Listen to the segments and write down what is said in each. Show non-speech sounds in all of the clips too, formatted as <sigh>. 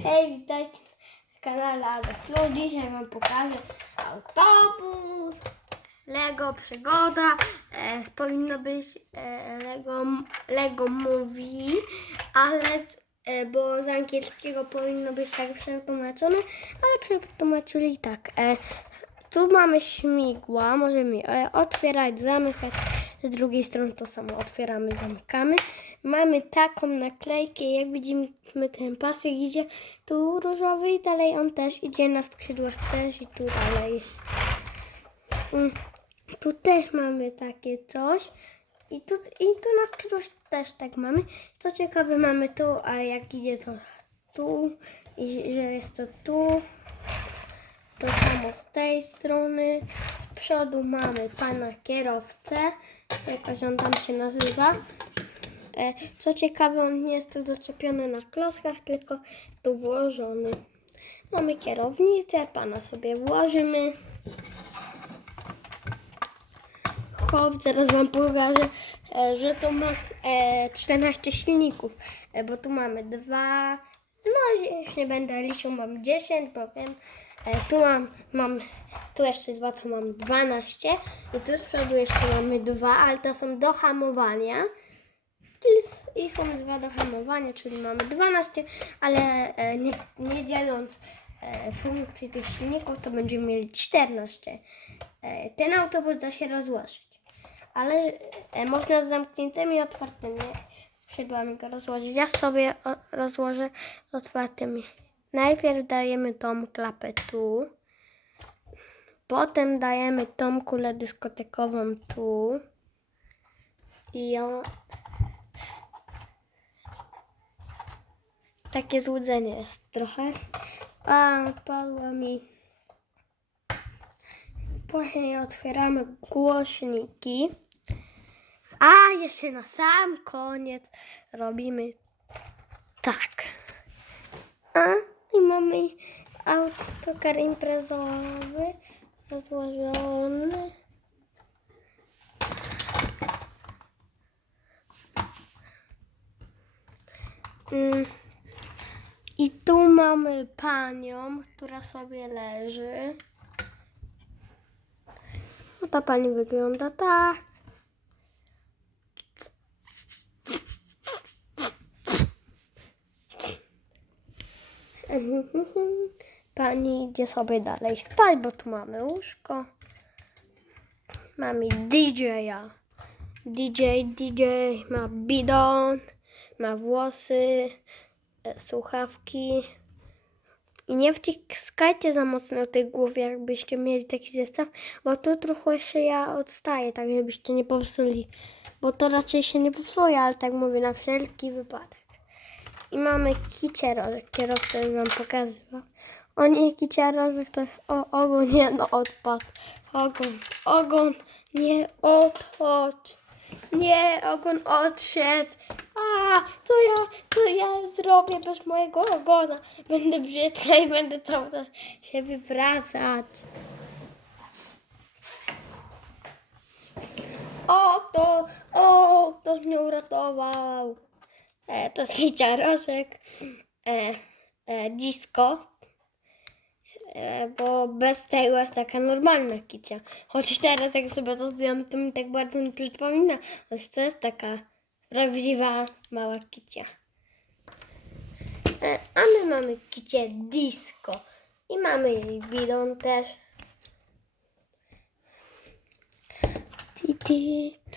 Hej, witajcie na kanale Ada Flu. Dzisiaj Wam pokażę autobus, Lego Przygoda. E, powinno być e, Lego, Lego Movie, ale z, e, bo z angielskiego powinno być tak przetłumaczone, ale przetłumaczyli tak. E, tu mamy śmigła, możemy e, otwierać, zamykać. Z drugiej strony to samo otwieramy, zamykamy. Mamy taką naklejkę, jak widzimy ten pasek idzie tu różowy i dalej on też idzie na skrzydłach też i tu dalej. Mm, Tu też mamy takie coś. I tu, I tu na skrzydłach też tak mamy. Co ciekawe mamy tu, a jak idzie to tu i że jest to tu. To samo z tej strony. Przodu mamy pana kierowcę. Jakoś on tam się nazywa. E, Co ciekawe, on nie jest tu doczepiony na kloskach, tylko tu włożony. Mamy kierownicę, pana sobie włożymy. Hop, zaraz wam pokażę, e, że to ma e, 14 silników, e, bo tu mamy dwa, no już nie będę liczył, mam 10, bo wiem, tu mam, mam, tu jeszcze dwa, to mam 12 i tu z przodu jeszcze mamy dwa, ale to są do hamowania. I są dwa do hamowania, czyli mamy 12, ale e, nie, nie dzieląc e, funkcji tych silników, to będziemy mieli 14. E, ten autobus da się rozłożyć, ale można z zamkniętymi i otwartymi skrzydłami go rozłożyć. Ja sobie rozłożę z otwartymi. Najpierw dajemy tą klapę tu, potem dajemy tą kulę dyskotekową tu i ją Takie złudzenie jest trochę. A, padła mi. Później otwieramy głośniki. A, jeszcze na sam koniec robimy tak. A, i mamy autokar imprezowy rozłożony. Mm. I tu mamy panią, która sobie leży. No ta pani wygląda tak. <laughs> Pani idzie sobie dalej spać, bo tu mamy łóżko. Mamy DJ-a. DJ, DJ ma bidon, ma włosy, e, słuchawki. I nie wciskajcie za mocno tej głowy, jakbyście mieli taki zestaw, bo tu trochę się ja odstaje, tak żebyście nie popsuli. Bo to raczej się nie popsuje, ale tak mówię na wszelki wypadek. I mamy kicierożek, kierowca już wam pokazywał. O nie, kicierożek to o, ogon, nie no odpadł. Ogon, ogon, nie odchodź. Nie, ogon odszedł. A, co ja, co ja zrobię bez mojego ogona? Będę brzydka i będę cały czas się wywracać. O, to, o, ktoś mnie uratował. E, to <laughs> jest hiciaroszek. E, e, disco. E, bo bez tego jest taka normalna kicia. Chociaż teraz jak sobie to zdjęłam, to mi tak bardzo nie przypomina. Choć to jest taka prawdziwa mała kicia. E, a my mamy kicię disco. I mamy jej bidon też. Ty, ty,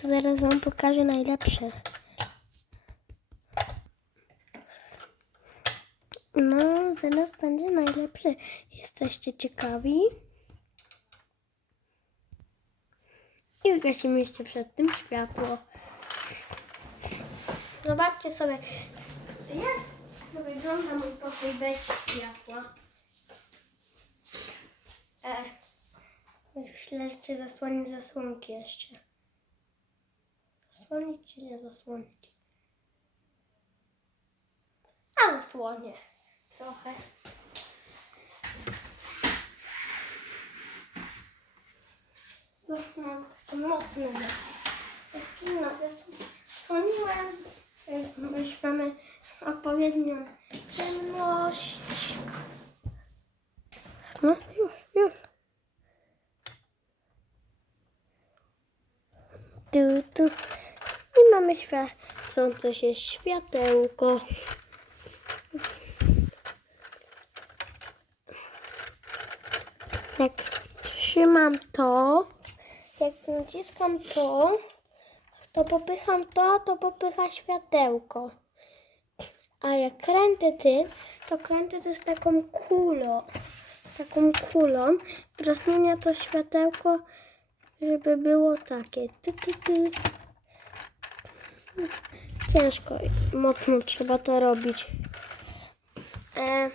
to zaraz wam pokażę najlepsze. Zaraz będzie najlepsze. Jesteście ciekawi? I zgasimy jeszcze przed tym światło. Zobaczcie sobie, jak wygląda mój pokój bez światła. E, myślę, że cię zasłoni zasłonki jeszcze. Zasłonić czy nie zasłonić? A zasłonię trochę. No, mam takie mocne zasłony. No, zasłoniłem. Już mamy odpowiednią ciemność. No, już, już. Tu, tu. I mamy świecące się światełko. Jak trzymam to, jak naciskam to, to popycham to, to popycha światełko. A jak kręcę tym, to kręcę też taką kulą. Taką kulą, która zmienia to światełko, żeby było takie. Ty, ty, ty. Ciężko, mocno trzeba to robić. E,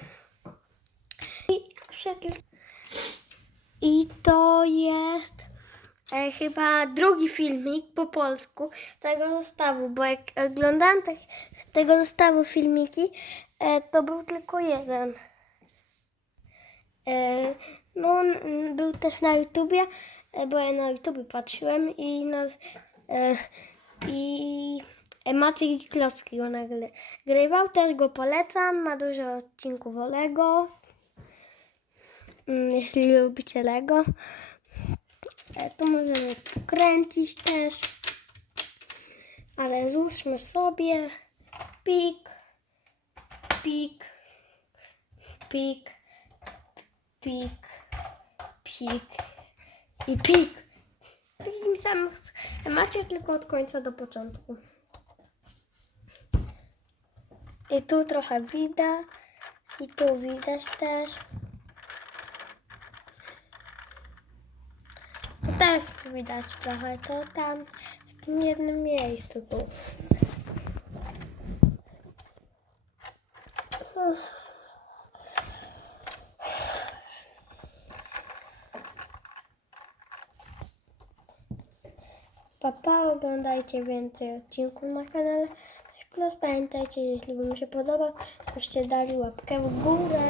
i, przed- I to jest e, chyba drugi filmik po polsku tego zestawu, bo jak oglądałam te, tego zestawu filmiki, e, to był tylko jeden. E, no, on był też na YouTubie, e, bo ja na YouTubie patrzyłem i na, e, i e, Maciej Klocki go nagrywał, też go polecam, ma dużo odcinków o Lego, Mm, jeśli lubicie Lego. E, to możemy pokręcić też, ale złóżmy sobie pik, pik, pik, pik, pik i pik. Takim samym macie tylko od końca do początku. I tu trochę widać, i tu widać też. Też widać trochę, to tam w jednym miejscu tu. Papa, oglądajcie więcej odcinków na kanale. Plus pamiętajcie, jeśli Wam się podoba, żebyście dali łapkę w górę.